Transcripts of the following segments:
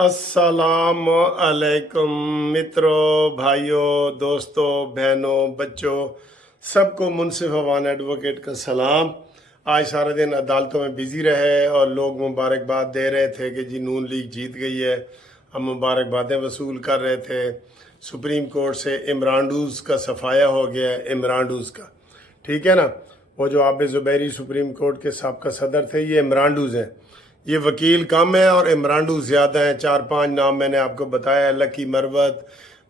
अस्सलाम अलैकुम मित्रों, भाइयों, दोस्तों, बहनों, बच्चों, सबको मुनसिफ अवान एडवोकेट का सलाम। आज सारा दिन अदालतों में बिज़ी रहे और लोग मुबारकबाद दे रहे थे कि जी नून लीग जीत गई है। हम मुबारकबादें वसूल कर रहे थे। सुप्रीम कोर्ट से इमरान का सफाया हो गया है, इमरान का, ठीक है ना। वो जो आबिद ज़ुबैरी सुप्रीम कोर्ट के साबका सदर थे, ये इमरान हैं। ये वकील कम है और इमरान ज़्यादा हैं। 4-5 नाम मैंने आपको बताया, लकी मरवत,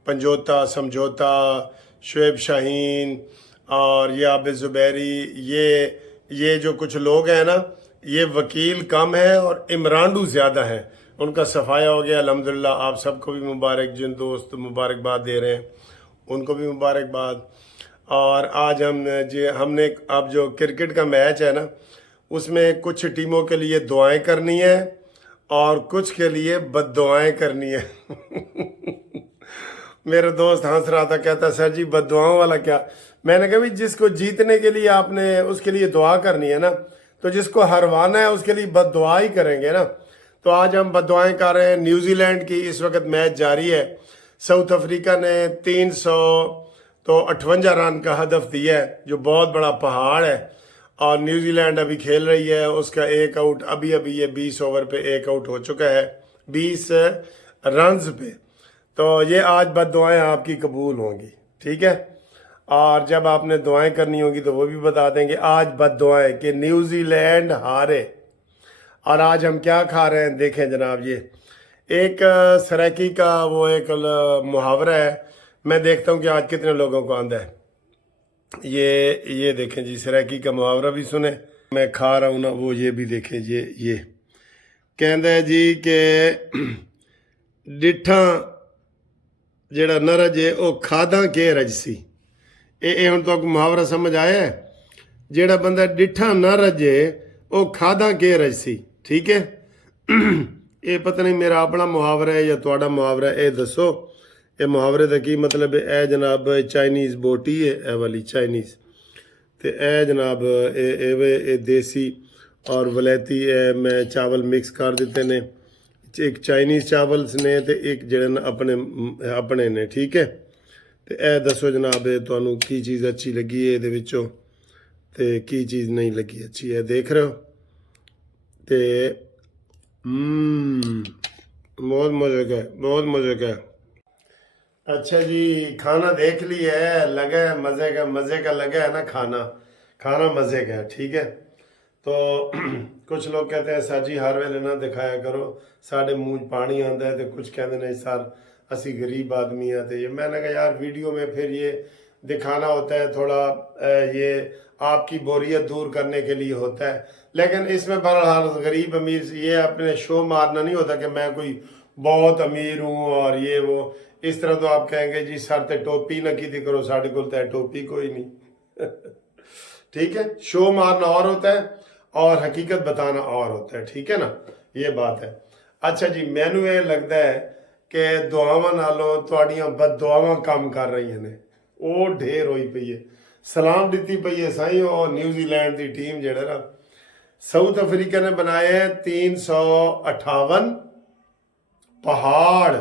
पंजोता समझौता, शुएब शाहीन और ये आबिद ज़ुबैरी। ये जो कुछ लोग हैं ना, ये वकील कम है और इमरान ज़्यादा हैं। उनका सफाया हो गया अल्हम्दुलिल्लाह। आप सबको भी मुबारक, जिन दोस्त मुबारकबाद दे रहे हैं उनको भी मुबारकबाद। और आज हमने अब जो क्रिकेट का मैच है ना, उसमें कुछ टीमों के लिए दुआएं करनी है और कुछ के लिए बद्दुआएं करनी है। मेरा दोस्त हंस रहा था, कहता सर जी बद्दुआओं वाला क्या। मैंने कहा भाई जिसको जीतने के लिए आपने उसके लिए दुआ करनी है ना, तो जिसको हरवाना है उसके लिए बद्दुआ ही करेंगे ना। तो आज हम बद्दुआएं कर रहे हैं। न्यूजीलैंड की इस वक्त मैच जारी है। साउथ अफ्रीका ने 358 रन का हदफ दिया है, जो बहुत बड़ा पहाड़ है। और न्यूजीलैंड अभी खेल रही है, उसका एक आउट अभी ये 20 ओवर पे एक आउट हो चुका है, 20 रन्स पे। तो ये आज बद्दुआएं आपकी कबूल होंगी, ठीक है। और जब आपने दुआएं करनी होगी तो वो भी बता देंगे। आज बद्दुआएं कि न्यूजीलैंड हारे। और आज हम क्या खा रहे हैं देखें जनाब। ये एक सराकी का वो एक मुहावरा है। मैं देखता हूँ कि आज कितने लोगों को आंदा है। ये देखें जी, सराकी का मुहावरा भी सुने। मैं खा रहा हूँ ना, वो ये भी देखें। ये कहता है जी कि डिठा जेड़ा न रजे वो खादा के रजसी। ये हुण तो मुहावरा समझ आया है। जेड़ा बंदा डिठा न रजे वो खादा के रजसी, ठीक है। ये पता नहीं मेरा अपना मुहावरा है या तुहाड़ा मुहावरा है, ये दसो। ये मुहावरे का की मतलब है। ए जनाब चाइनीज़ बोटी है, ए वाली चाइनीज़। तो ए जनाब ए देसी और वलैती मैं चावल मिक्स कर दिते ने। एक चाइनीज़ चावल ने तो एक जड़े अपने ने, ठीक है। तो ए दसो जनाब तुहानू की चीज़ अच्छी लगी है ये विचों ते की चीज़ नहीं लगी अच्छी है, देख रहे हो। तो बहुत मज़े का, बहुत मज़े का। अच्छा जी, खाना देख ली है, लगा है मज़े का लगा है ना खाना मज़े का है, ठीक है। तो कुछ लोग कहते हैं सर जी हर वेले ना दिखाया करो, साढ़े मुँह पानी आता है। तो कुछ कहते नहीं सर असी गरीब आदमी हैं। तो ये मैंने कहा यार वीडियो में फिर ये दिखाना होता है थोड़ा, ये आपकी बोरियत दूर करने के लिए होता है। लेकिन इसमें बहरहाल गरीब अमीर ये अपने शो मारना नहीं होता कि मैं कोई बहुत अमीर हूँ और ये वो। इस तरह तो आप कहेंगे जी सर ते टोपी ना की करो, साढ़े को टोपी कोई नहीं। ठीक है, शो मारना और होता है और हकीकत बताना और होता है, ठीक है ना, ये बात है। अच्छा जी, मैनू ये लगता है कि दुआवां नालों तुहाड़ियां बददुआवां काम कर रही ने, वो ढेर होई पई है। सलाम दी पई है साईं। और न्यूजीलैंड की टीम जेड़ा ना, साउथ अफ्रीका ने बनाए हैं 358 पहाड़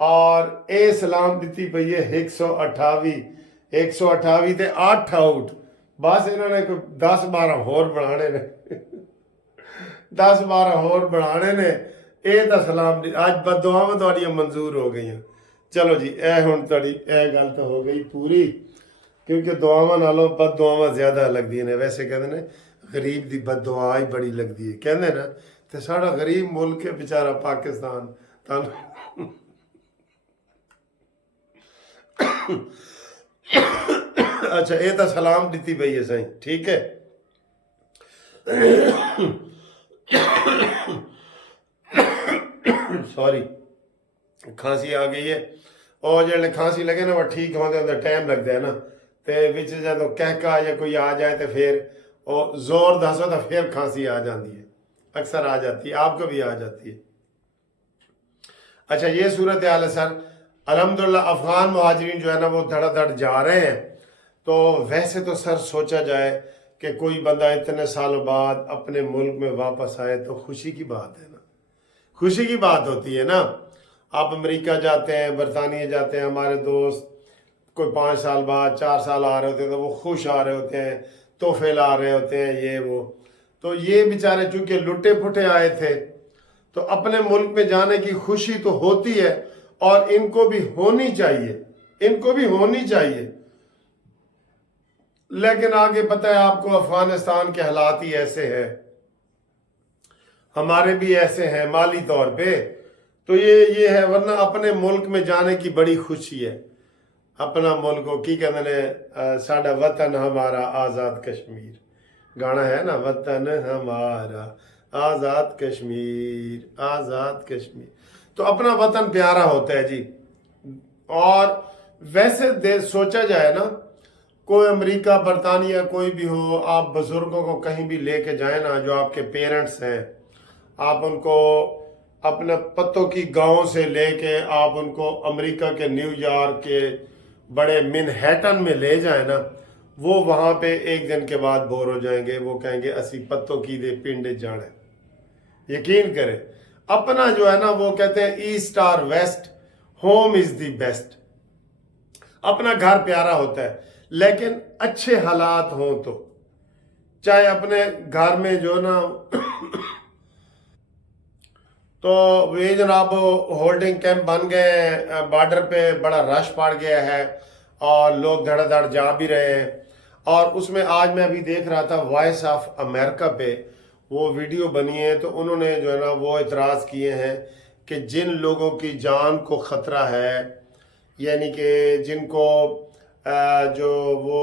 और ए सलाम दी पई है 128 ते 8 आउट। बस इन्होंने कोई 10-12 होर बनाने ने। 10-12 होर बनाने ने। ये तो सलाम दी अज बददुआवां तुहाड़ियां मंजूर हो गई। चलो जी, ए हुण तुहाड़ी ए गल तो हो गई पूरी, क्योंकि दुआवां नालों बददुआवां ज्यादा लगदी ने। वैसे कहते ने गरीब दी बददुआ ही बड़ी लगदी है, कहते ना। तो साड़ा गरीब मुल्क है बेचारा पाकिस्तान। अच्छा, ये तो सलाम दी पई है साईं, ठीक है। सॉरी, खांसी आ गई है। और जो खांसी लगे ना, वो ठीक होते होते टाइम लगता है ना। तो बिच जो कहका या कोई आ जाए तो फिर और जोर दसो तो फिर खांसी आ जाती है, अक्सर आ जाती है, आपको भी आ जाती है। अच्छा, ये सूरत हाल है सर। अल्हम्दुलिल्लाह अफगान मुहाजिरीन जो है ना वो धड़ाधड़ जा रहे हैं। तो वैसे तो सर सोचा जाए कि कोई बंदा इतने सालों बाद अपने मुल्क में वापस आए तो खुशी की बात है ना। खुशी की बात होती है ना। आप अमेरिका जाते हैं, बरतानिया जाते हैं, हमारे दोस्त कोई 5 साल बाद 4 साल आ रहे होते हैं तो वो खुश आ रहे होते हैं, तोहफे ला रहे होते हैं, ये वो। तो ये बेचारे चूंकि लुटे पुटे आए थे तो अपने मुल्क में जाने की खुशी तो होती है और इनको भी होनी चाहिए, इनको भी होनी चाहिए। लेकिन आगे पता है आपको, अफगानिस्तान के हालात ही ऐसे हैं, हमारे भी ऐसे हैं माली तौर पे। तो ये है, वरना अपने मुल्क में जाने की बड़ी खुशी है। अपना मुल्क को की कहते ने, साडा वतन हमारा आज़ाद कश्मीर, गाना है ना, वतन हमारा आज़ाद कश्मीर, आज़ाद कश्मीर। तो अपना वतन प्यारा होता है जी। और वैसे सोचा जाए ना, कोई अमेरिका बरतानिया कोई भी हो, आप बुजुर्गों को कहीं भी लेके जाए ना, जो आपके पेरेंट्स हैं, आप उनको अपने पत्तों की गांव से लेके आप उनको अमेरिका के न्यूयॉर्क के बड़े मैनहट्टन में ले जाए ना, वो वहां पे एक दिन के बाद बोर हो जाएंगे। वो कहेंगे असी पत्तों की दे पिंड जाना है। यकीन करें, अपना जो है ना, वो कहते हैं ईस्ट और west, home is the best. अपना घर प्यारा होता है, लेकिन अच्छे हालात हों तो, चाहे अपने घर में जो ना तो ये जनाब होल्डिंग कैंप बन गए, बॉर्डर पे बड़ा रश पड़ गया है और लोग धड़ाधड़ जा भी रहे हैं। और उसमें आज मैं अभी देख रहा था वॉइस ऑफ अमेरिका पे वो वीडियो बनी है, तो उन्होंने जो है ना वो इतराज़ किए हैं कि जिन लोगों की जान को ख़तरा है, यानी कि जिनको जो वो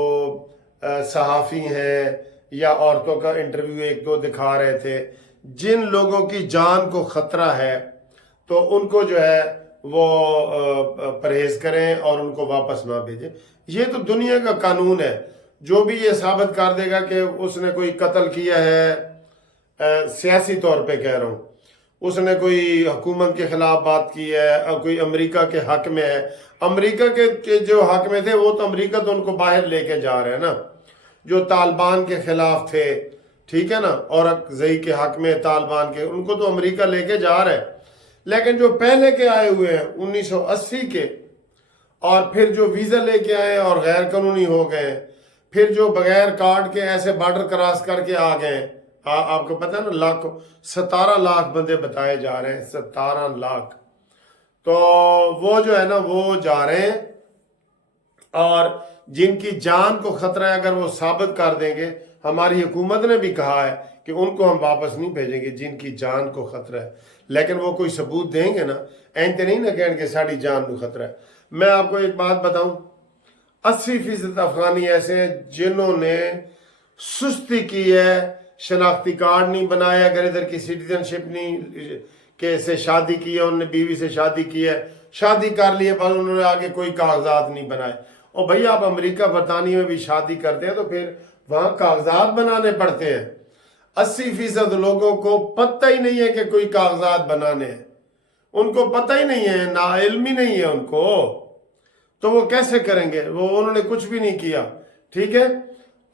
सहाफ़ी हैं या औरतों का इंटरव्यू एक दो दिखा रहे थे, जिन लोगों की जान को ख़तरा है तो उनको जो है वो परहेज़ करें और उनको वापस ना भेजें। ये तो दुनिया का कानून है। जो भी ये साबित कर देगा कि उसने कोई कत्ल किया है, सियासी तौर पे कह रहा हूँ, उसने कोई हुकूमत के खिलाफ बात की है, कोई अमेरिका के हक में है, अमेरिका के जो हक में थे वो तो अमेरिका तो उनको बाहर लेके जा रहे हैं ना, जो तालिबान के खिलाफ थे, ठीक है ना, और जई के हक में तालिबान के, उनको तो अमेरिका लेके जा रहे हैं। लेकिन जो पहले के आए हुए हैं 1980 के, और फिर जो वीज़ा लेके आए और गैर कानूनी हो गए, फिर जो बगैर कार्ड के ऐसे बॉर्डर क्रॉस करके आ गए, आपको पता है ना, 17 लाख बंदे बताए जा रहे हैं, 17 लाख। तो वो जो है ना वो जा रहे हैं, और जिनकी जान को खतरा है अगर वो साबित कर देंगे, हमारी हुकूमत ने भी कहा है कि उनको हम वापस नहीं भेजेंगे जिनकी जान को खतरा है। लेकिन वो कोई सबूत देंगे ना, ऐसे नहीं ना कहेंगे साड़ी जान को खतरा है। मैं आपको एक बात बताऊं, 80% अफगानी ऐसे हैं जिन्होंने सुस्ती की है, शनाख्ती कार्ड नहीं बनाया, अगर इधर की सिटीजनशिप नहीं के से शादी की है, उन्होंने बीवी से शादी की है, शादी कर ली है पर उन्होंने आगे कोई कागजात नहीं बनाए। और भैया आप अमेरिका बरतानिया में भी शादी करते हैं तो फिर वहां कागजात बनाने पड़ते हैं। 80% लोगों को पता ही नहीं है कि कोई कागजात बनाने हैं, उनको पता ही नहीं है, ना इल्म ही नहीं है उनको, तो वो कैसे करेंगे, वो उन्होंने कुछ भी नहीं किया। ठीक है,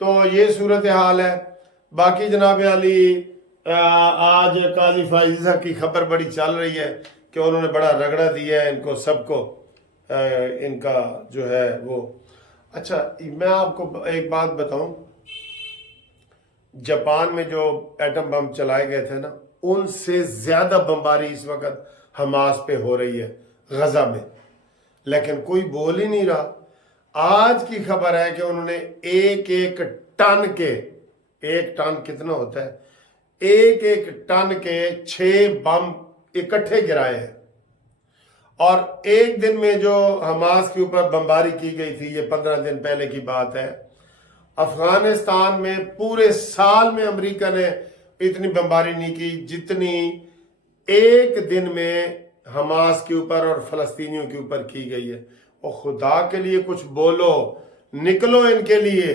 तो ये सूरत हाल है। बाकी जनाब अली, आज काजी फाइजा की खबर बड़ी चल रही है कि उन्होंने बड़ा रगड़ा दिया है इनको सबको, इनका जो है वो। अच्छा, मैं आपको एक बात बताऊं, जापान में जो एटम बम चलाए गए थे ना, उनसे ज्यादा बमबारी इस वक्त हमास पे हो रही है गजा में, लेकिन कोई बोल ही नहीं रहा। आज की खबर है कि उन्होंने एक टन के, एक टन कितना होता है, एक टन के 6 बम इकट्ठे गिराए हैं। और एक दिन में जो हमास के ऊपर बमबारी की गई थी, ये 15 दिन पहले की बात है, अफगानिस्तान में पूरे साल में अमेरिका ने इतनी बमबारी नहीं की जितनी एक दिन में हमास के ऊपर और फलस्तीनियों के ऊपर की गई है। और खुदा के लिए कुछ बोलो, निकलो इनके लिए,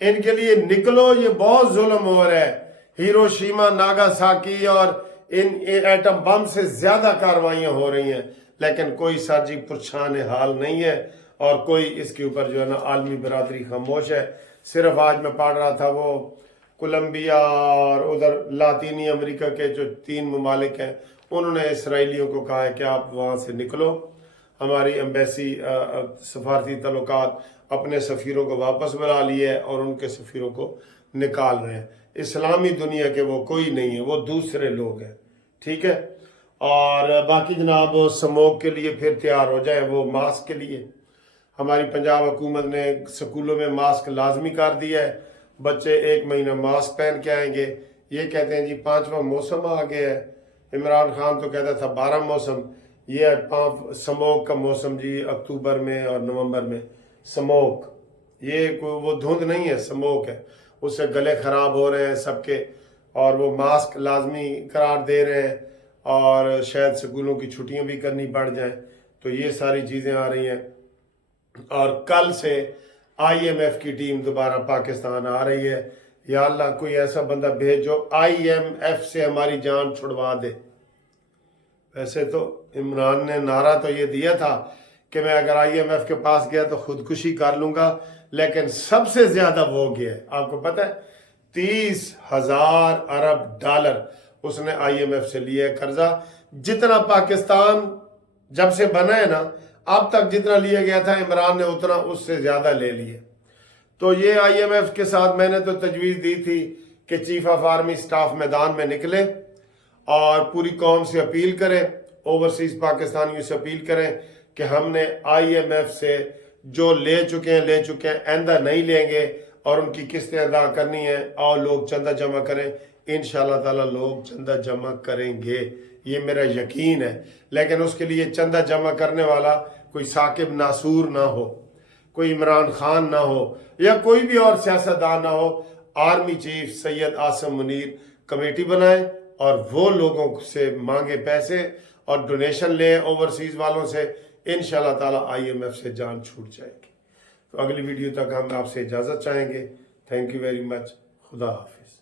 इनके लिए निकलो। ये बहुत जुल्म हो रहा है। हिरोशिमा, नागासाकी और इन एटम बम से ज्यादा कार्रवाइयां हो रही हैं, लेकिन कोई साजी पुरछान हाल नहीं है और कोई इसके ऊपर जो है ना आलमी बरादरी खामोश है। सिर्फ आज मैं पढ़ रहा था वो कोलंबिया और उधर लातीनी अमेरिका के जो 3 ममालिक हैं, उन्होंने इसराइलियों को कहा है कि आप वहाँ से निकलो। हमारी एम्बेसी सफारती तल्लुकात अपने सफ़ीरों को वापस बुला लिए है और उनके सफ़ीरों को निकाल रहे हैं। इस्लामी दुनिया के वो कोई नहीं है, वो दूसरे लोग हैं, ठीक है। और बाकी जनाब स्मोक के लिए फिर तैयार हो जाए, वो मास्क के लिए हमारी पंजाब हुकूमत ने स्कूलों में मास्क लाजमी कर दिया है। बच्चे 1 महीना मास्क पहन के आएंगे। ये कहते हैं जी 5वां मौसम आ गया है। इमरान खान तो कहता था 12 मौसम, ये 5 स्मोक का मौसम जी अक्टूबर में और नवंबर में। स्मोक ये कोई वो धुंध नहीं है, स्मोक है, उससे गले खराब हो रहे हैं सबके, और वो मास्क लाजमी करार दे रहे हैं और शायद स्कूलों की छुट्टियां भी करनी पड़ जाएं। तो ये सारी चीज़ें आ रही हैं। और कल से IMF की टीम दोबारा पाकिस्तान आ रही है। या अल्लाह कोई ऐसा बंदा भेज जो IMF से हमारी जान छुड़वा दे। वैसे तो इमरान ने नारा तो ये दिया था कि मैं अगर IMF के पास गया तो खुदकुशी कर लूंगा, लेकिन सबसे ज्यादा वो गया है, आपको पता है 30,000 अरब डॉलर उसने IMF से लिया है कर्जा। जितना पाकिस्तान जब से बना है ना अब तक जितना लिया गया था इमरान ने उतना उससे ज्यादा ले लिए। तो ये IMF के साथ मैंने तो तजवीज़ दी थी कि चीफ ऑफ आर्मी स्टाफ मैदान में निकले और पूरी कौम से अपील करें, ओवरसीज पाकिस्तानियों से अपील करें कि हमने IMF से जो ले चुके हैं आइंदा नहीं लेंगे और उनकी किस्तें अदा करनी है। और लोग चंदा जमा करें, इंशाअल्लाह ताला लोग चंदा जमा करेंगे, ये मेरा यकीन है। लेकिन उसके लिए चंदा जमा करने वाला कोई साकिब नासूर ना हो, कोई इमरान खान ना हो या कोई भी और सियासतदान ना हो। Army chief Syed Asim Munir committee बनाए और वो लोगों से मांगे पैसे और डोनेशन ले ओवरसीज वालों से। इंशाअल्लाह ताला IMF से जान छूट जाएगी। तो अगली वीडियो तक हम आपसे इजाज़त चाहेंगे। Thank you very much. खुदा हाफिज़।